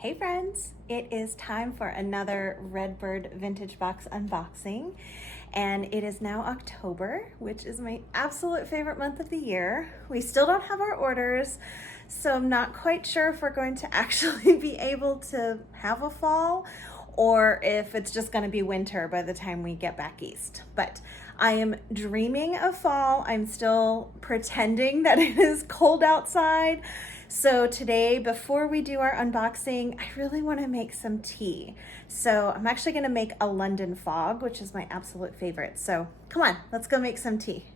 Hey friends, it is time for another Redbird Vintage Box unboxing, and it is now October, which is my absolute favorite month of the year. We still don't have our orders, so I'm not quite sure if we're going to actually be able to have a fall or if it's just going to be winter by the time we get back east. But I am dreaming of fall. I'm still pretending that it is cold outside. So today, before we do our unboxing, I really want to make some tea. So I'm actually going to make a London fog, which is my absolute favorite. So come on, let's go make some tea.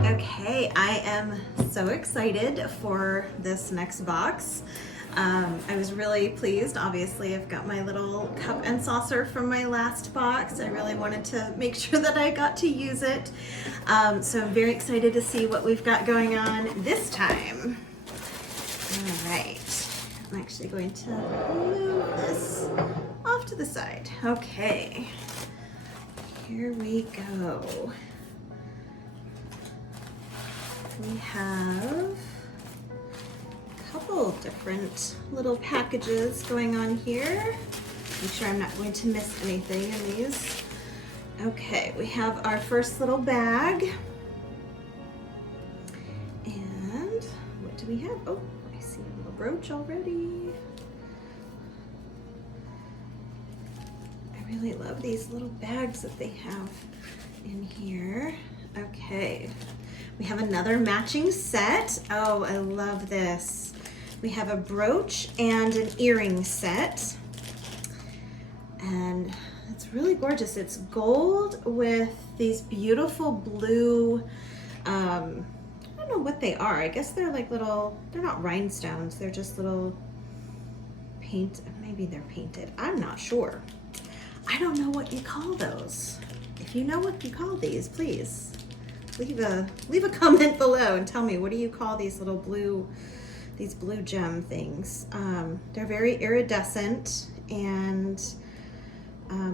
Okay, I am so excited for this next box. I was really pleased. Obviously, I've got my little cup and saucer from my last box. I really wanted to make sure that I got to use it. So I'm very excited to see what we've got going on this time. All right, I'm actually going to move this off to the side. Okay, here we go. We have a couple different little packages going on here. Make sure I'm not going to miss anything in these. Okay, we have our first little bag. And what do we have? Oh, I see a little brooch already. I really love these little bags that they have in here. Okay. We have another matching set. Oh, I love this. We have a brooch and an earring set. And it's really gorgeous. It's gold with these beautiful blue, I don't know what they are. I guess they're like little, they're not rhinestones. They're just little maybe they're painted. I'm not sure. I don't know what you call those. If you know what you call these, please leave a comment below and tell me, what do you call these little blue gem things? They're very iridescent, and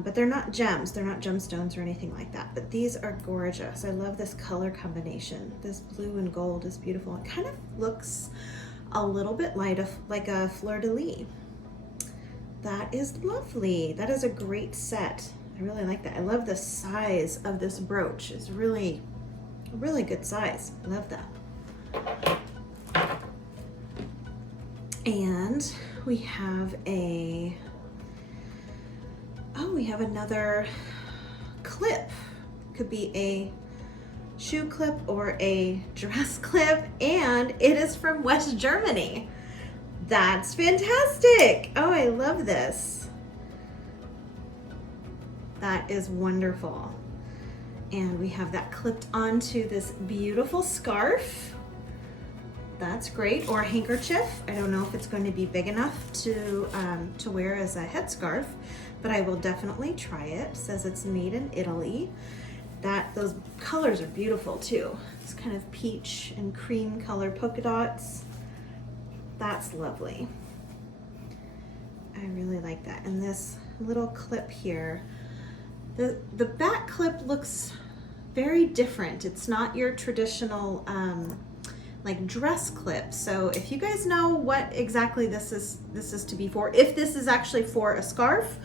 but they're not gems. They're not gemstones or anything like that. But these are gorgeous. I love this color combination. This blue and gold is beautiful. It kind of looks a little bit like a fleur-de-lis. That is lovely. That is a great set. I really like that. I love the size of this brooch. It's really good size. I love that. And we have we have another clip. Could be a shoe clip or a dress clip, and it is from West Germany. That's fantastic. Oh, I love this. That is wonderful. And we have that clipped onto this beautiful scarf. That's great, or a handkerchief. I don't know if it's going to be big enough to wear as a headscarf, but I will definitely try it. It says it's made in Italy. Those colors are beautiful too. It's kind of peach and cream color polka dots. That's lovely. I really like that. And this little clip here, the back clip looks very different. It's not your traditional like dress clip. So if you guys know what exactly this is to be for, if this is actually for a scarf,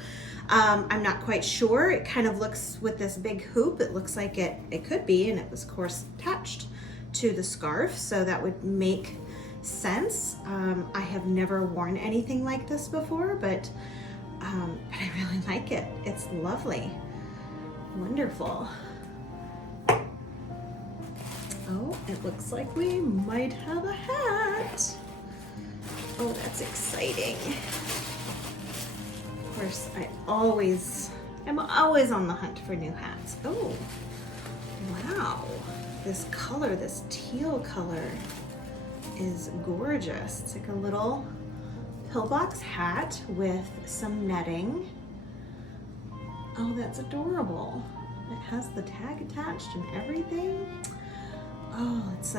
I'm not quite sure. It kind of looks with this big hoop, it looks like it could be, and it was of course attached to the scarf, so that would make sense. I have never worn anything like this before, but I really like it. It's lovely. Wonderful. Oh, it looks like we might have a hat. Oh, that's exciting. Of course, I'm always on the hunt for new hats. Oh, wow. This color, this teal color is gorgeous. It's like a little pillbox hat with some netting. Oh, that's adorable. It has the tag attached and everything. Oh, it's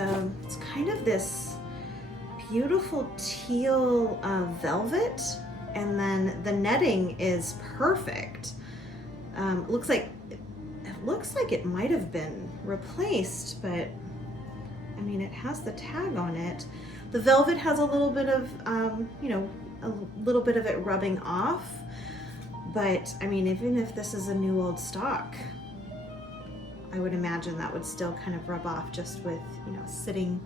kind of this beautiful teal velvet, and then the netting is perfect. It looks like it might have been replaced, but I mean, it has the tag on it. The velvet has a little bit of, a little bit of it rubbing off, but I mean, even if this is a new old stock, I would imagine that would still kind of rub off just with, sitting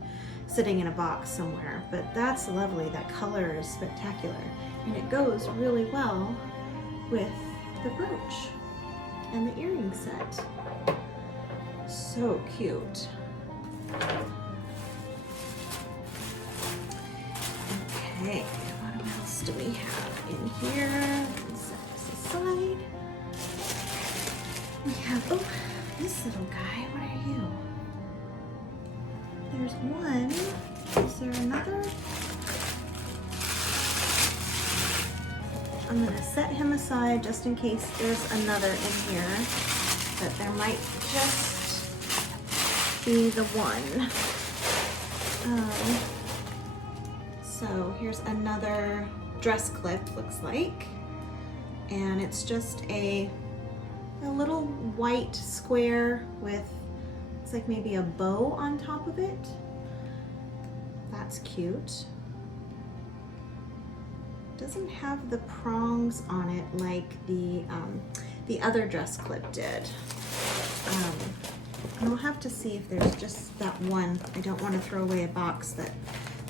in a box somewhere. But that's lovely. That color is spectacular, and it goes really well with the brooch and the earring set. So cute. Okay, what else do we have in here? Let's set this aside. We have, oh, this little guy. What are you? There's one. Is there another? I'm gonna set him aside just in case there's another in here, but there might just be the one. So here's another dress clip, looks like, and it's just a little white square with, it's like maybe a bow on top of it. That's cute. Doesn't have the prongs on it like the other dress clip did. I'll have to see if there's just that one. I don't want to throw away a box that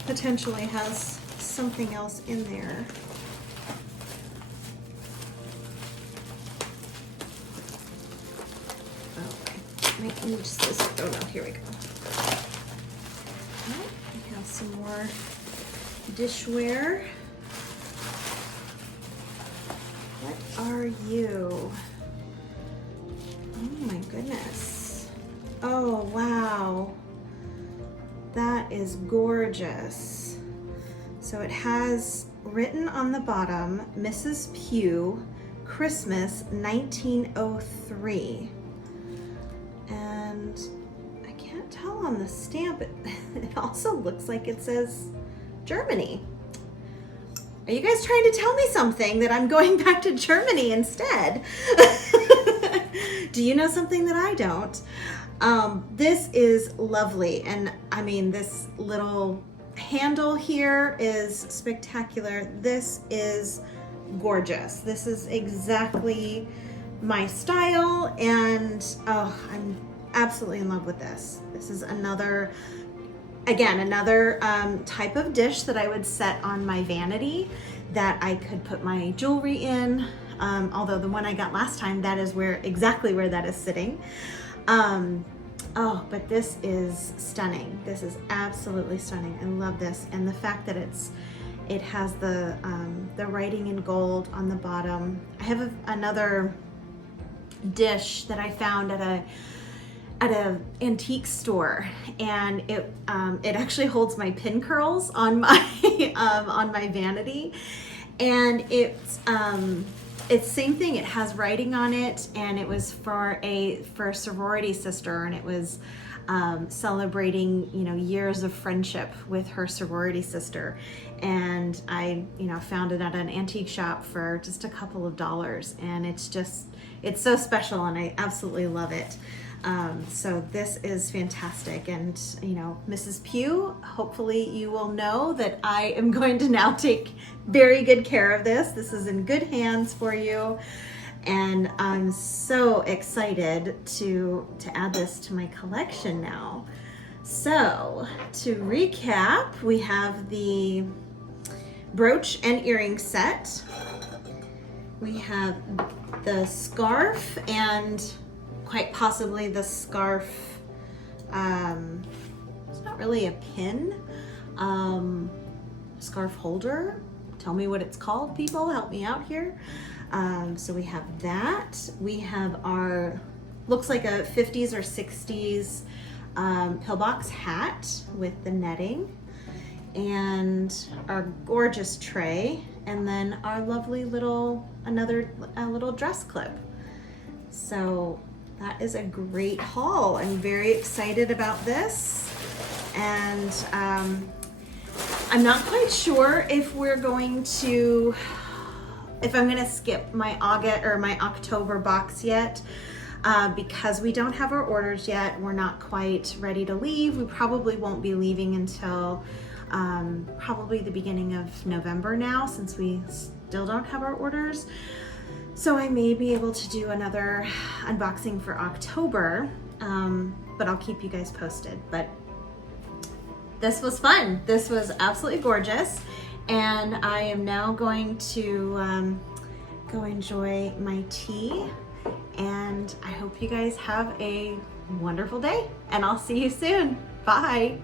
potentially has something else in there. Might need this. Oh no, here we go. Oh, we have some more dishware. What are you? Oh my goodness. Oh wow. That is gorgeous. So it has written on the bottom, Mrs. Pugh, Christmas 1903. And I can't tell on the stamp, it also looks like it says Germany. Are you guys trying to tell me something, that I'm going back to Germany instead? Do you know something that I don't? This is lovely, and I mean, this little handle here is spectacular. This is gorgeous. This is exactly my style, and oh, I'm absolutely in love with this. This is another type of dish that I would set on my vanity that I could put my jewelry in, although the one I got last time, that is exactly where that is sitting. Oh, but this is stunning. This is absolutely stunning. I love this, and the fact that it has the writing in gold on the bottom. I have another dish that I found at a antique store, and it actually holds my pin curls on my on my vanity, and it's same thing. It has writing on it, and it was for a sorority sister, and it was celebrating years of friendship with her sorority sister, and I found it at an antique shop for just a couple of dollars, and it's so special, and I absolutely love it. So this is fantastic, and Mrs. Pugh, hopefully you will know that I am going to now take very good care of this. This is in good hands for you, And I'm so excited to add this to my collection now. So to recap, we have the brooch and earring set. We have the scarf and quite possibly the scarf, it's not really a pin, scarf holder. Tell me what it's called, people, help me out here. So we have that. We have our, looks like a 50s or 60s pillbox hat with the netting, and our gorgeous tray, and then our lovely little, a little dress clip. So that is a great haul. I'm very excited about this, and I'm not quite sure if we're going to, if I'm gonna skip my August or my October box yet, because we don't have our orders yet. We're not quite ready to leave. We probably won't be leaving until probably the beginning of November now, since we still don't have our orders. So I may be able to do another unboxing for October, but I'll keep you guys posted. But this was fun. This was absolutely gorgeous. And I am now going to go enjoy my tea. And I hope you guys have a wonderful day. And I'll see you soon. Bye.